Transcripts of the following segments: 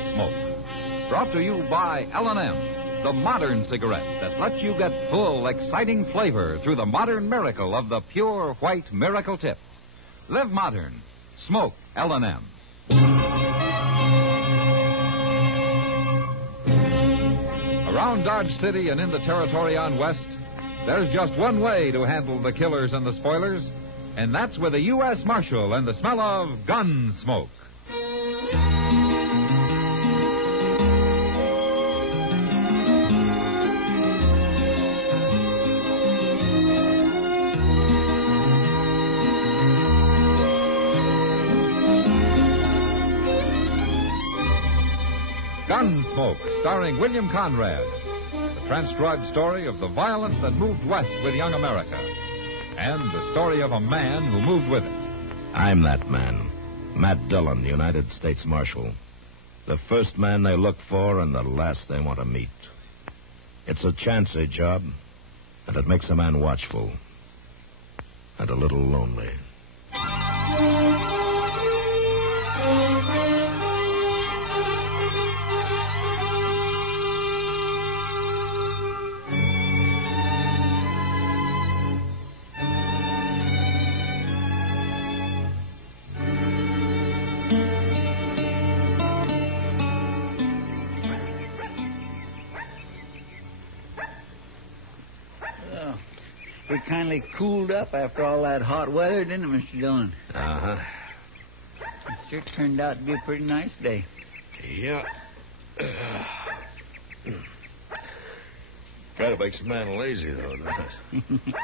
Gunsmoke. Brought to you by L&M, the modern cigarette that lets you get full, exciting flavor through the modern miracle of the pure white Miracle Tip. Live modern. Smoke L&M. Around Dodge City and in the territory on West, there's just one way to handle the killers and the spoilers, and that's with a U.S. Marshal and the smell of Gunsmoke. Gunsmoke, starring William Conrad. The transcribed story of the violence that moved west with young America. And the story of a man who moved with it. I'm that man. Matt Dillon, United States Marshal. The first man they look for and the last they want to meet. It's a chancy job, and it makes a man watchful. And a little lonely. We kindly cooled up after all that hot weather, didn't it, Mr. Dillon? Uh-huh. It sure turned out to be a pretty nice day. Yeah. Kind of makes a man lazy, though, doesn't it?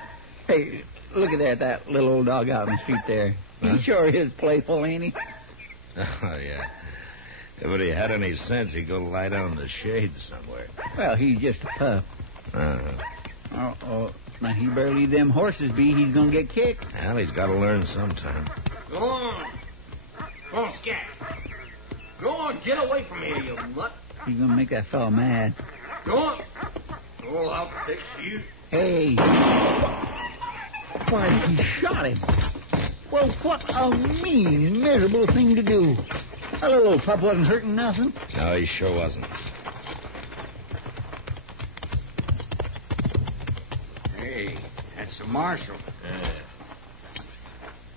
Hey, look at that little old dog out in the street there. Huh? He sure is playful, ain't he? Oh, yeah. If he had any sense, he'd go lie down in the shade somewhere. Well, he's just a pup. Uh-huh. Oh, now he better leave them horses be. He's going to get kicked. Well, he's got to learn sometime. Go on. Go on, Scat. Go on, get away from here, you mutt. He's going to make that fellow mad. Go on. Oh, I'll fix you. Hey. Why, he shot him. Well, what a mean, miserable thing to do. That little old pup wasn't hurting nothing. No, he sure wasn't. Hey, that's the marshal.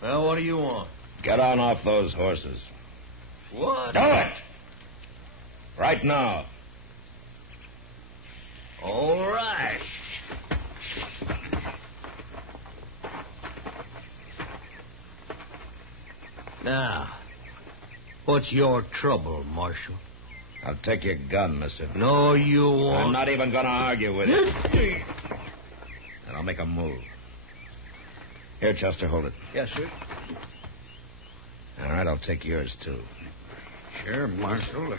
Well, what do you want? Get on off those horses. What? Do it! Right now. All right. Now, what's your trouble, Marshal? I'll take your gun, mister. No, you won't. I'm not even going to argue with you. And I'll make a move. Here, Chester, hold it. Yes, sir. All right, I'll take yours, too. Sure, Marshal.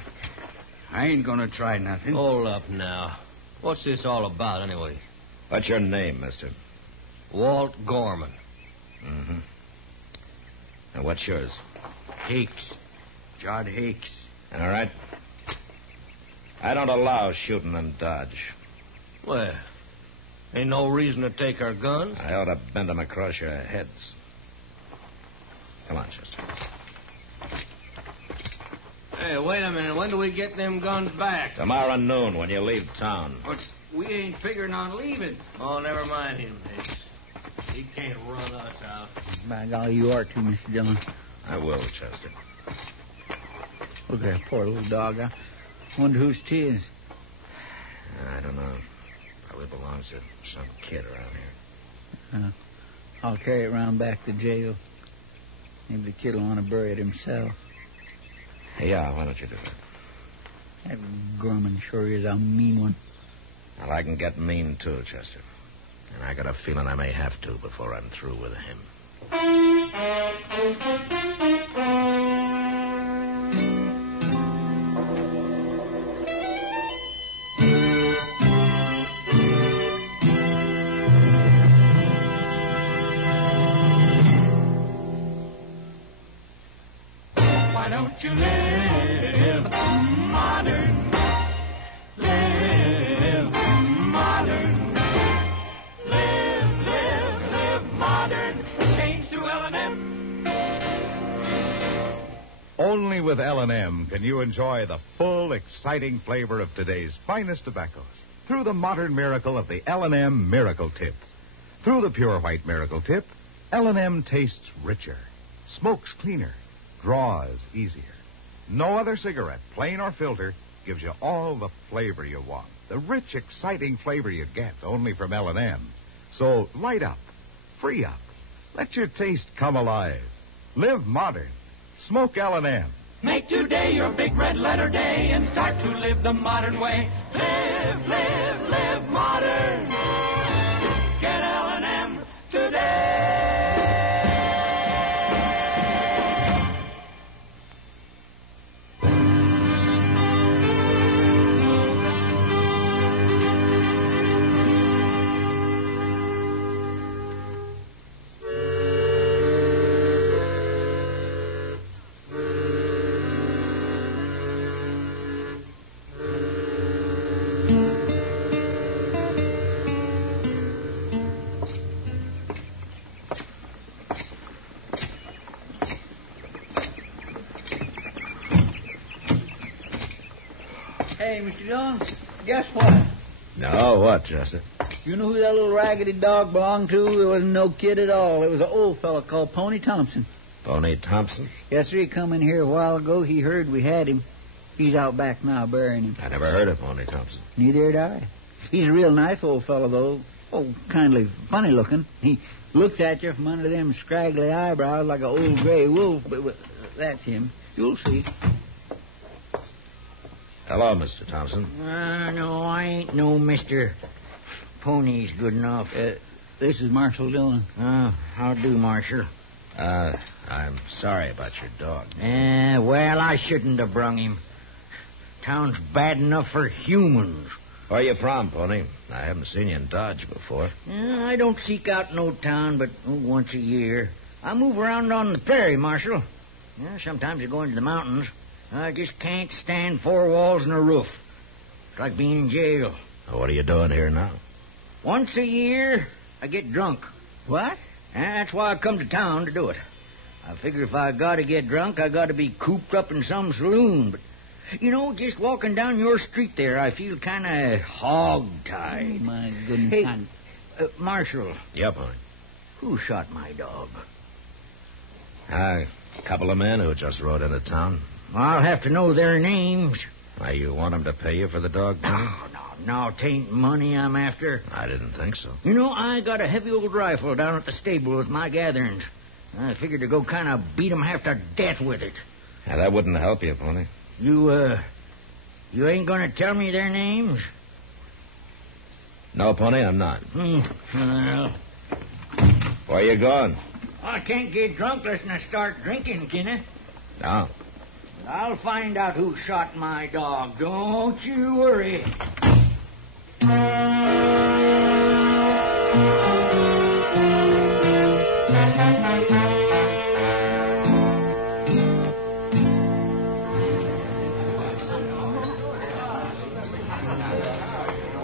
I ain't going to try nothing. Hold up now. What's this all about, anyway? What's your name, mister? Walt Gorman. Mm-hmm. And what's yours? Hakes. Judd Hakes. All right. I don't allow shooting in Dodge. Well, ain't no reason to take our guns. I ought to bend them across your heads. Come on, Chester. Hey, wait a minute. When do we get them guns back? Tomorrow noon when you leave town. But we ain't figuring on leaving. Oh, never mind him, Hakes. He can't run us out. By golly, you are too, Mr. Dillon. I will, Chester. Look at that poor little dog. I wonder whose 'tis. I don't know. Probably belongs to some kid around here. I'll carry it round back to jail. Maybe the kid will want to bury it himself. Yeah, why don't you do that? That Gorman sure is a mean one. Well, I can get mean, too, Chester. And I got a feeling I may have to before I'm through with him. Why don't you live modern? Live modern. Live modern. Change to L&M. Only with L&M can you enjoy the full, exciting flavor of today's finest tobaccos through the modern miracle of the L&M Miracle Tip. Through the pure white Miracle Tip, L&M tastes richer, smokes cleaner, draws easier. No other cigarette, plain or filter, gives you all the flavor you want. The rich, exciting flavor you get only from L&M. So light up, free up, let your taste come alive. Live modern. Smoke L&M. Make today your big red letter day and start to live the modern way. Live, live, live modern. Get L&M today. Hey, Mr. Dillon, guess what? No, what, Chester? You know who that little raggedy dog belonged to? It wasn't no kid at all. It was an old fella called Pony Thompson. Pony Thompson? Yes, sir. He come in here a while ago. He heard we had him. He's out back now burying him. I never heard of Pony Thompson. Neither had I. He's a real nice old fellow, though. Oh, kindly funny looking. He looks at you from under them scraggly eyebrows like an old gray wolf. But that's him. You'll see. Hello, Mr. Thompson. No, I ain't no Mr. Pony's good enough. This is Marshal Dillon. How do, Marshal? I'm sorry about your dog. Well, I shouldn't have brung him. Town's bad enough for humans. Where you from, Pony? I haven't seen you in Dodge before. I don't seek out no town but once a year. I move around on the prairie, Marshal. Sometimes I go into the mountains. I just can't stand four walls and a roof. It's like being in jail. What are you doing here now? Once a year, I get drunk. What? That's why I come to town to do it. I figure if I got to get drunk, I got to be cooped up in some saloon. But, just walking down your street there, I feel kind of hog-tied. Oh, my goodness. Hey, Marshal. Yeah, Pony. Who shot my dog? A couple of men who just rode into town. I'll have to know their names. Why, you want them to pay you for the dog, Pony? No, 'tain't money I'm after. I didn't think so. I got a heavy old rifle down at the stable with my gatherings. I figured to go kind of beat 'em half to death with it. Now, that wouldn't help you, Pony. You ain't gonna tell me their names? No, Pony, I'm not. Well, Where you going? I can't get drunk unless I start drinking, can I? No. I'll find out who shot my dog. Don't you worry.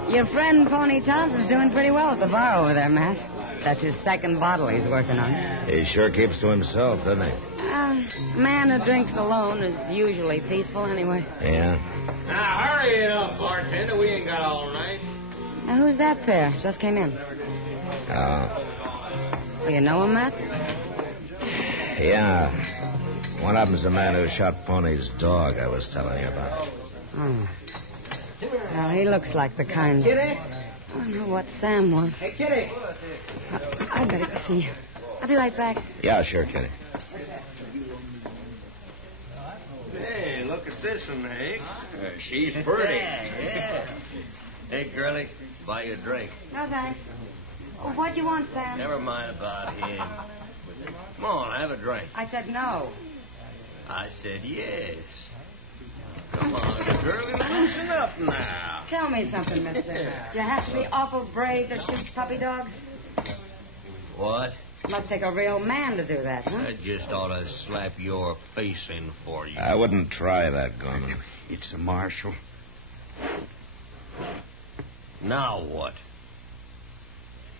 Your friend Pony Thompson's doing pretty well at the bar over there, Matt. That's his second bottle he's working on. He sure keeps to himself, doesn't he? A man who drinks alone is usually peaceful anyway. Yeah. Now, hurry it up, bartender. We ain't got all night. Now, who's that pair? Just came in. Oh. You know him, Matt? Yeah. One of them's the man who shot Pony's dog I was telling you about. Oh. Well, he looks like the kind. Kitty? I don't know what Sam wants. Hey, Kitty. I better go see. I'll be right back. Yeah, sure, Kitty. Hey, look at this one, Hank. She's pretty. Yeah. Hey, girlie, buy you a drink. No, thanks. Oh, what do you want, Sam? Never mind about him. Come on, have a drink. I said no. I said yes. Come on, girlie, loosen up now. Tell me something, mister. Do you have to be awful brave to shoot puppy dogs? What? Must take a real man to do that, huh? I just ought to slap your face in for you. I wouldn't try that, Gorman. It's the marshal. Now what?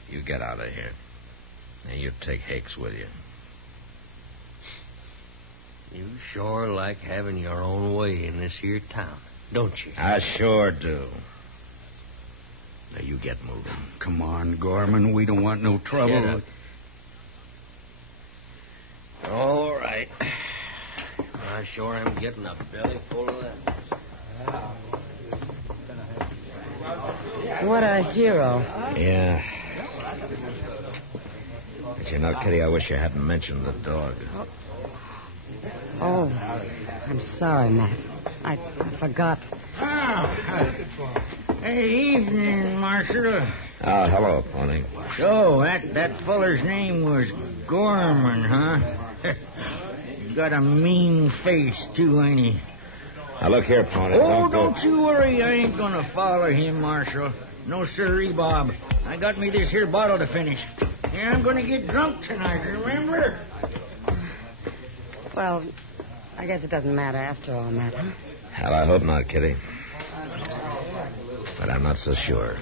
You get out of here. And you take Hicks with you. You sure like having your own way in this here town, don't you? I sure do. Now, you get moving. Come on, Gorman. We don't want no trouble. Shut up. All right. I sure am getting a belly full of that. What a hero. Yeah. But you know, Kitty, I wish you hadn't mentioned the dog. Oh, I'm sorry, Matt. I forgot. Hey, evening, Marshal. Oh, hello, Pony. So, that feller's name was Gorman, huh? Got a mean face, too, ain't he? Now, look here, Pony. Don't you worry. I ain't gonna follow him, Marshal. No sirree, Bob. I got me this here bottle to finish. Yeah, I'm gonna get drunk tonight, remember? Well, I guess it doesn't matter after all, Matt, huh? Hell, I hope not, Kitty. But I'm not so sure.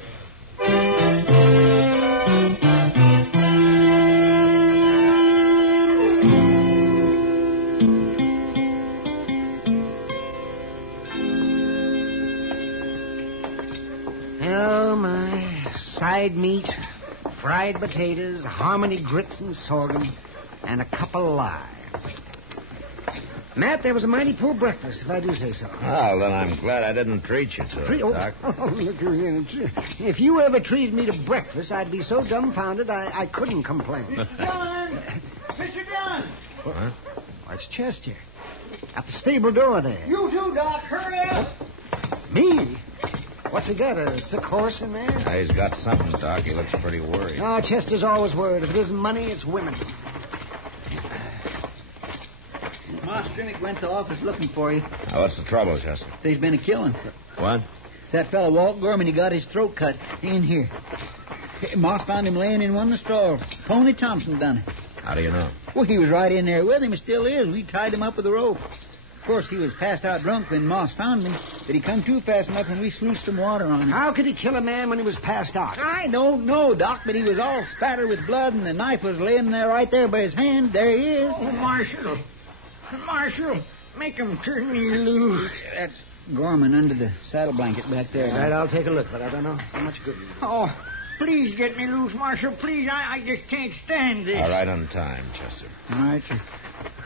Oh, my side meat, fried potatoes, Harmony grits and sorghum, and a cup of lye. Matt, there was a mighty poor breakfast, if I do say so. Well, then I'm glad I didn't treat you to it, Doc. Oh, look who's in it. If you ever treated me to breakfast, I'd be so dumbfounded I couldn't complain. Dillon! Mr. Dillon! What? What's Chester? At the stable door there. You too, Doc. Hurry up! Me? What's he got, a sick horse in there? He's got something, Doc. He looks pretty worried. Oh, Chester's always worried. If it isn't money, it's women. Ma Strimmick went to the office looking for you. Now, what's the trouble, Chester? There's been a killing. What? That fellow, Walt Gorman, he got his throat cut in here. Ma found him laying in one of the stalls. Pony Thompson done it. How do you know? Well, he was right in there with him. He still is. We tied him up with a rope. Of course, he was passed out drunk when Moss found him, but he come too fast enough and we sluiced some water on him. How could he kill a man when he was passed out? I don't know, Doc, but he was all spattered with blood and the knife was laying there right there by his hand. There he is. Oh, Marshal, make him turn me loose. That's Gorman under the saddle blanket back there. All right, I'll take a look, but I don't know how much good. Oh, please get me loose, Marshal. Please, I just can't stand this. All right, on time, Chester. All right, sir.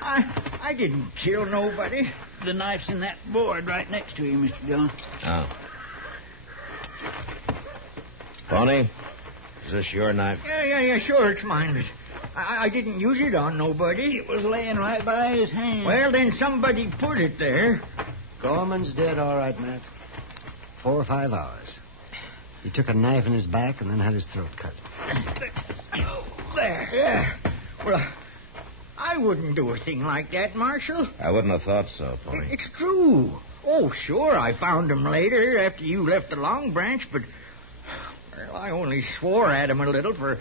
I didn't kill nobody. The knife's in that board right next to you, Mr. Dillon. Oh. Pony, is this your knife? Yeah, sure, it's mine. But I didn't use it on nobody. It was laying right by his hand. Well, then somebody put it there. Gorman's dead, all right, Matt. 4 or 5 hours. He took a knife in his back and then had his throat cut. There, yeah. Well, I wouldn't do a thing like that, Marshal. I wouldn't have thought so, Pony. It's true. Oh, sure, I found him later after you left the Long Branch, but well, I only swore at him a little for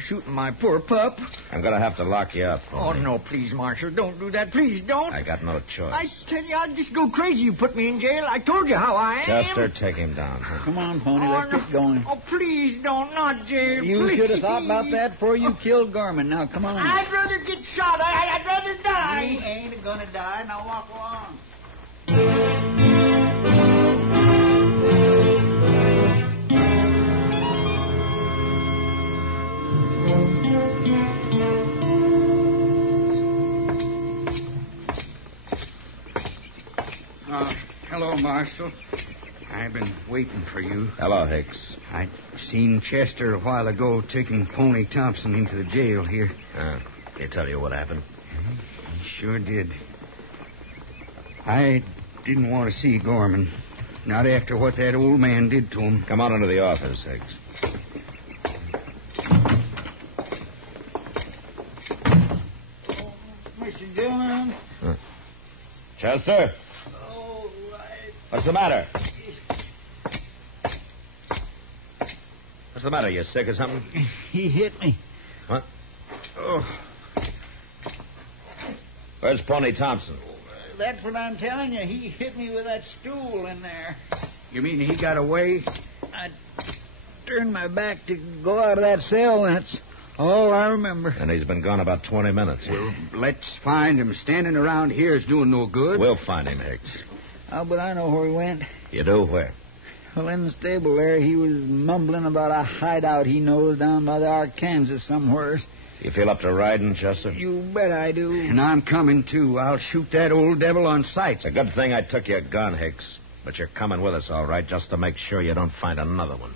shooting my poor pup. I'm going to have to lock you up, Oh, Pony. no, please, Marshal, don't do that. Please, don't. I got no choice. I tell you, I'd just go crazy. You put me in jail. I told you how I am. Chester, take him down. Come on, Pony, let's get going. Oh, please don't. Not jail, You please. should have thought about that before you killed Gorman. Now, come on. I'd rather get shot. I'd rather die. He ain't gonna die. Now walk along. Hello, Marshal. I've been waiting for you. Hello, Hicks. I seen Chester a while ago taking Pony Thompson into the jail here. He tell you what happened? He sure did. I didn't want to see Gorman. Not after what that old man did to him. Come on into the office, Hicks. Mr. Dillon. Chester? Oh, right. What's the matter? What's the matter? You sick or something? He hit me. What? Oh. Where's Pony Thompson? That's what I'm telling you. He hit me with that stool in there. You mean he got away? I turned my back to go out of that cell, and it's Oh, I remember. And he's been gone about 20 minutes. Well, let's find him. Standing around here is doing no good. We'll find him, Hicks. Oh, but I know where he went. You do? Where? Well, in the stable there, he was mumbling about a hideout he knows down by the Arkansas somewhere. You feel up to riding, Chester? You bet I do. And I'm coming, too. I'll shoot that old devil on sight. It's a good thing I took your gun, Hicks. But you're coming with us, all right, just to make sure you don't find another one.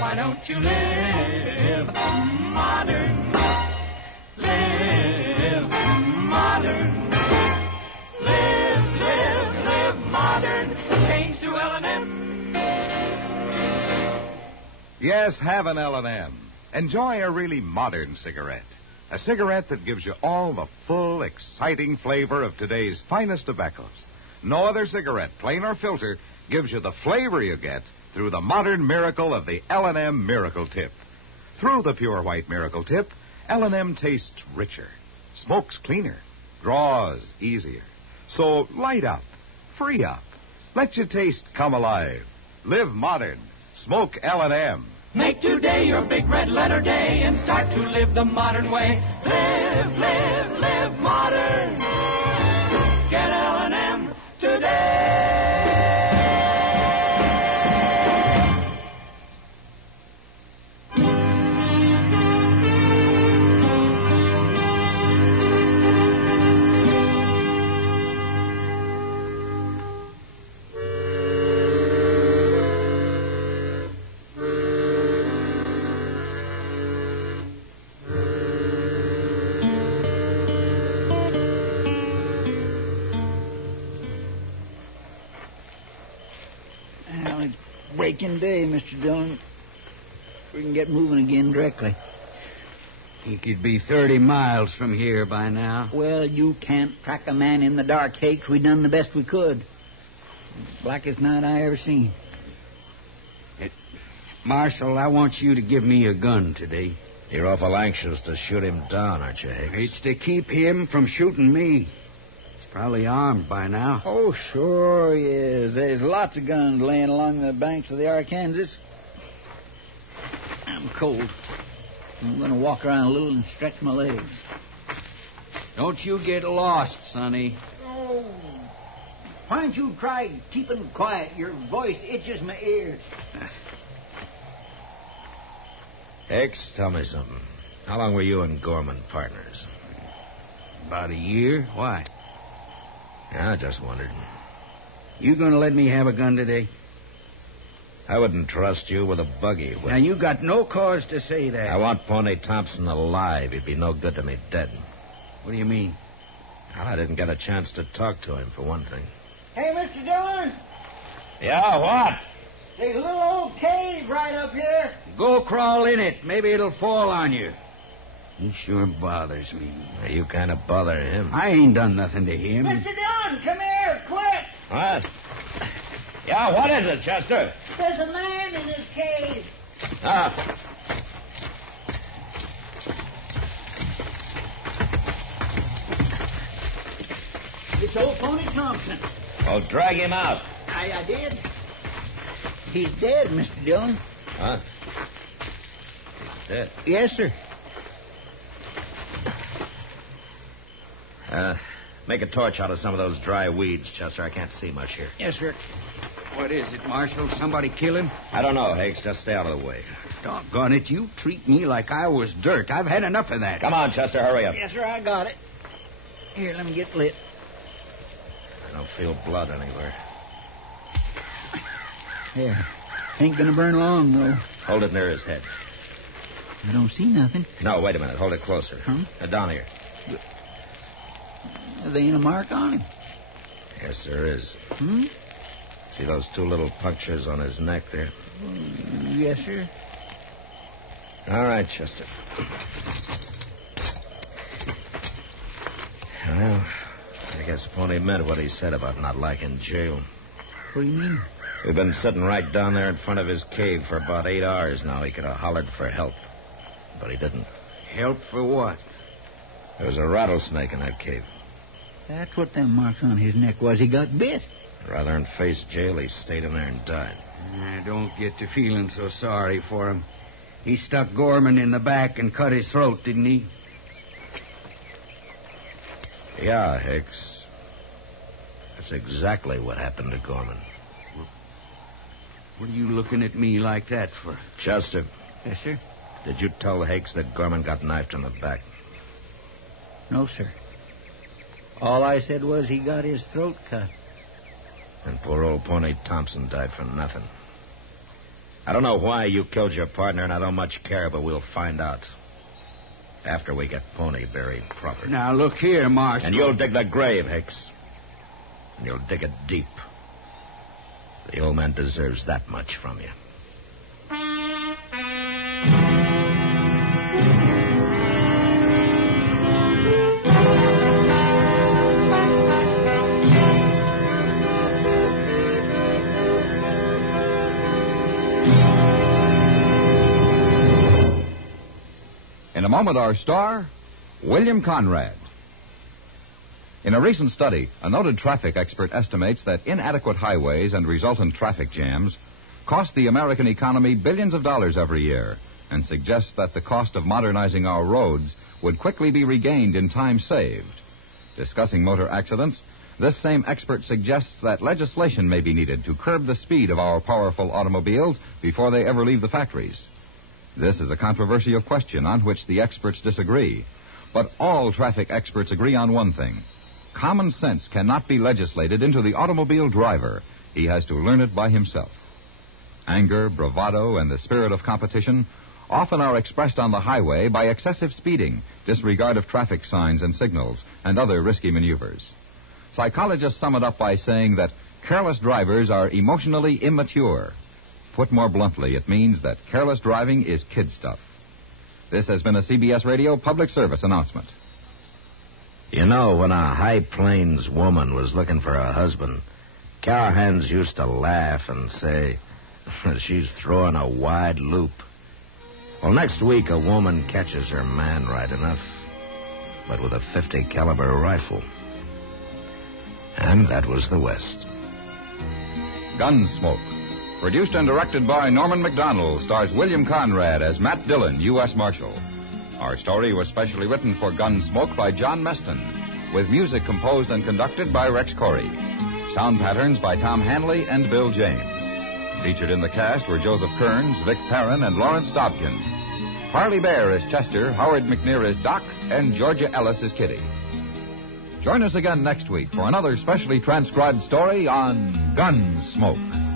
Why don't you live modern? Live modern. Live modern. Change to L&M. Yes, have an L&M. Enjoy a really modern cigarette. A cigarette that gives you all the full, exciting flavor of today's finest tobaccos. No other cigarette, plain or filter, gives you the flavor you get through the modern miracle of the L&M Miracle Tip. Through the pure white Miracle Tip, L&M tastes richer, smokes cleaner, draws easier. So light up, free up, let your taste come alive. Live modern, smoke L&M. Make today your big red letter day and start to live the modern way. Live modern. Get L&M today. Breaking day, Mr. Dillon. We can get moving again directly. He could be 30 miles from here by now. Well, you can't track a man in the dark, Hakes. We done the best we could. Blackest night I ever seen. Marshal, I want you to give me a gun today. You're awful anxious to shoot him down, aren't you, Hicks? It's to keep him from shooting me. He's probably armed by now. Oh, sure he is. There's lots of guns laying along the banks of the Arkansas. I'm cold. I'm going to walk around a little and stretch my legs. Don't you get lost, Sonny. Oh, why don't you try keeping quiet? Your voice itches my ears. Hicks, tell me something. How long were you and Gorman partners? About a year. Why? Yeah, I just wondered. You going to let me have a gun today? I wouldn't trust you with a buggy. Now, you got no cause to say that. I want Pony Thompson alive. He'd be no good to me dead. What do you mean? Well, I didn't get a chance to talk to him, for one thing. Hey, Mr. Dillon. Yeah, what? There's a little old cave right up here. Go crawl in it. Maybe it'll fall on you. He sure bothers me. You kind of bother him. I ain't done nothing to him. Mr. Dillon, come here, quick. What? Yeah, what is it, Chester? There's a man in this cave. Ah. It's old Pony Thompson. Oh, drag him out. I did. He's dead, Mr. Dillon. Huh? He's dead. Yes, sir. Make a torch out of some of those dry weeds, Chester. I can't see much here. Yes, sir. What is it, Marshal? Somebody kill him? I don't know, Hicks. Just stay out of the way. Doggone it, you treat me like I was dirt. I've had enough of that. Come on, Chester, hurry up. Yes, sir, I got it. Here, let me get lit. I don't feel blood anywhere. Here. Ain't gonna burn long, though. Hold it near his head. I don't see nothing. No, wait a minute. Hold it closer. Huh? Down here. There ain't a mark on him. Yes, there is. Hmm? See those two little punctures on his neck there? Yes, sir. All right, Chester. Well, I guess Pony meant what he said about not liking jail. What do you mean? We've been sitting right down there in front of his cave for about 8 hours now. He could have hollered for help, but he didn't. Help for what? There was a rattlesnake in that cave. That's what them marks on his neck was. He got bit. Rather than face jail, he stayed in there and died. I don't get to feeling so sorry for him. He stuck Gorman in the back and cut his throat, didn't he? Yeah, Hicks. That's exactly what happened to Gorman. What are you looking at me like that for? Chester. Yes, sir? Did you tell Hicks that Gorman got knifed in the back? No, sir. All I said was he got his throat cut. And poor old Pony Thompson died for nothing. I don't know why you killed your partner, and I don't much care, but we'll find out. After we get Pony buried proper. Now, look here, Marshal. And you'll dig the grave, Hicks. And you'll dig it deep. The old man deserves that much from you. In a moment, our star, William Conrad. In a recent study, a noted traffic expert estimates that inadequate highways and resultant traffic jams cost the American economy billions of dollars every year, and suggests that the cost of modernizing our roads would quickly be regained in time saved. Discussing motor accidents, this same expert suggests that legislation may be needed to curb the speed of our powerful automobiles before they ever leave the factories. This is a controversial question on which the experts disagree. But all traffic experts agree on one thing. Common sense cannot be legislated into the automobile driver. He has to learn it by himself. Anger, bravado, and the spirit of competition often are expressed on the highway by excessive speeding, disregard of traffic signs and signals, and other risky maneuvers. Psychologists sum it up by saying that careless drivers are emotionally immature. Put more bluntly, it means that careless driving is kid stuff. This has been a CBS Radio public service announcement. You know, when a High Plains woman was looking for a husband, cowhands used to laugh and say, she's throwing a wide loop. Well, next week a woman catches her man right enough, but with a .50 caliber rifle. And that was the West. Gunsmoke, produced and directed by Norman MacDonnell, stars William Conrad as Matt Dillon, U.S. Marshal. Our story was specially written for Gunsmoke by John Meston, with music composed and conducted by Rex Corey. Sound patterns by Tom Hanley and Bill James. Featured in the cast were Joseph Kearns, Vic Perrin, and Lawrence Dobkin. Parley Baer is Chester, Howard McNear is Doc, and Georgia Ellis is Kitty. Join us again next week for another specially transcribed story on Gunsmoke.